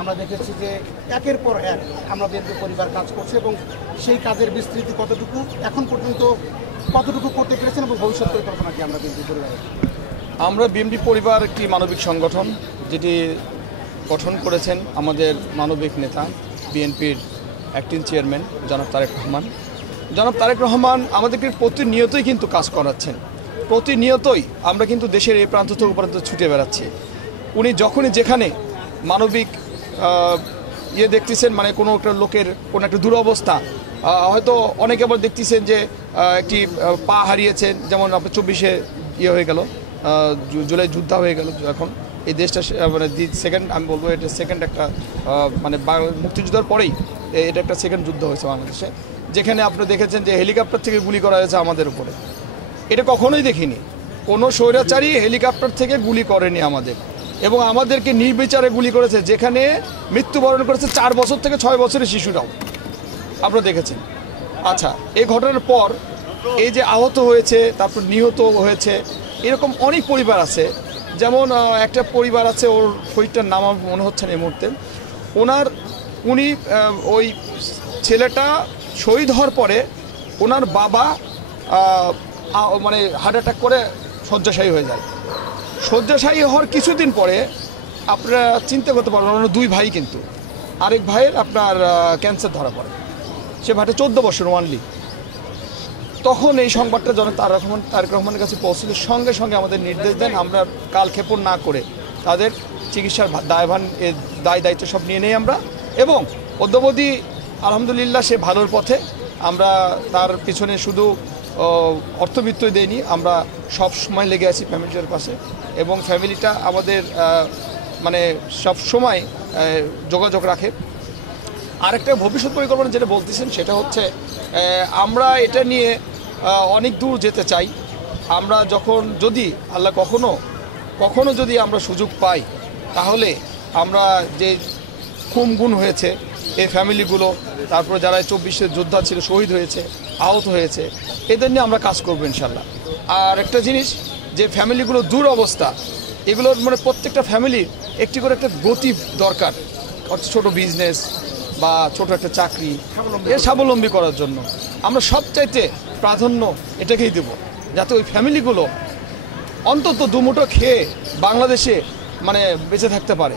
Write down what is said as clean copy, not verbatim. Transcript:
আমরা দেখেছি যে একের পর এক আমরা বিএনপি পরিবার কাজ করছে এবং সেই কাজের বিস্তৃতি কতটুকু এখন পর্যন্ত কতটুকু করতে পেরেছেন এবং ভবিষ্যৎ পরিকল্পনা কি আমরা বিএনপি পরিবারের? আমরা বিএনপি পরিবার একটি মানবিক সংগঠন যেটি গঠন করেছেন আমাদের মানবিক নেতা বিএনপির অ্যাক্টিং চেয়ারম্যান জনাব তারেক রহমান। জনাব তারেক রহমান আমাদেরকে প্রতিনিয়তই কিন্তু কাজ করাচ্ছেন, প্রতিনিয়তই আমরা কিন্তু দেশের এই প্রান্ত থেকে প্রান্ত ছুটে বেড়াচ্ছি। উনি যখনই যেখানে মানবিক দেখতেছেন, মানে কোনো একটা লোকের কোনো একটা দুরবস্থা, হয়তো অনেকে আবার দেখতেছেন যে একটি পা হারিয়েছেন, যেমন আপনার 24-এ হয়ে গেল, জুলাই যুদ্ধ হয়ে গেল। এখন এই দেশটা মানে সেকেন্ড, আমি বলবো এটা সেকেন্ড একটা মানে মুক্তিযুদ্ধের পরেই এটা একটা সেকেন্ড যুদ্ধ হয়েছে বাংলাদেশে, যেখানে আপনি দেখেছেন যে হেলিকপ্টার থেকে গুলি করা হয়েছে আমাদের উপরে। এটা কখনোই দেখিনি, কোনো স্বৈরাচারী হেলিকপ্টার থেকে গুলি করেনি আমাদের, এবং আমাদেরকে নির্বিচারে গুলি করেছে, যেখানে মৃত্যুবরণ করেছে 4 বছর থেকে 6 বছরের শিশুরাও আপনারা দেখেছেন। আচ্ছা, এই ঘটনার পর এই যে আহত হয়েছে, তারপর নিহত হয়েছে, এরকম অনেক পরিবার আছে। যেমন একটা পরিবার আছে, ওর শরীরটার নাম আমার মনে হচ্ছে না এই মুহূর্তে, উনি ওই ছেলেটা শহীদ হওয়ার পরে ওনার বাবা মানে হার্ট অ্যাটাক করে শয্যাশায়ী হয়ে যায়। শয্যাশায়ী হওয়ার কিছুদিন পরে আপনারা চিন্তা করতে পারবেন, ওনার 2 ভাই, কিন্তু আরেক ভাইয়ের আপনার ক্যান্সার ধরা পড়ে, সে ভাইটা 14 বছর ওয়ানলি। তখন এই সংবাদটা যখন তারেক রহমানের কাছে পৌঁছলে সঙ্গে সঙ্গে আমাদের নির্দেশ দেন, আমরা কালক্ষেপণ না করে তাদের চিকিৎসার দায়িত্ব সব নিয়ে নেই আমরা, এবং অদ্যাবধি আলহামদুলিল্লাহ সে ভালোর পথে। আমরা তার পিছনে শুধু অর্থবিত্তই দেয়নি, আমরা সব সময় লেগে আছি ফ্যামিলিটার পাশে, এবং ফ্যামিলিটা আমাদের মানে সব সময় যোগাযোগ রাখে। আরেকটা ভবিষ্যৎ পরিকল্পনা যেটা বলতেছেন, সেটা হচ্ছে আমরা এটা নিয়ে অনেক দূর যেতে চাই। আমরা যখন যদি আল্লাহ কখনো যদি আমরা সুযোগ পাই, তাহলে আমরা যে খুন হয়েছে এই ফ্যামিলিগুলো, তারপরে যারা 24-এর যোদ্ধা ছিল, শহীদ হয়েছে, আহত হয়েছে, এদের নিয়ে আমরা কাজ করবো ইনশাল্লাহ। আর একটা জিনিস, যে ফ্যামিলিগুলো দুরবস্থা, এগুলোর মানে প্রত্যেকটা ফ্যামিলির একটি করে একটা গতি দরকার, ছোট বিজনেস বা ছোট একটা চাকরি, স্বাবলম্বী করার জন্য আমরা সবচাইতে প্রাধান্য এটাকেই দেব, যাতে ওই ফ্যামিলিগুলো অন্তত দুমুঠো খেয়ে বাংলাদেশে মানে বেঁচে থাকতে পারে।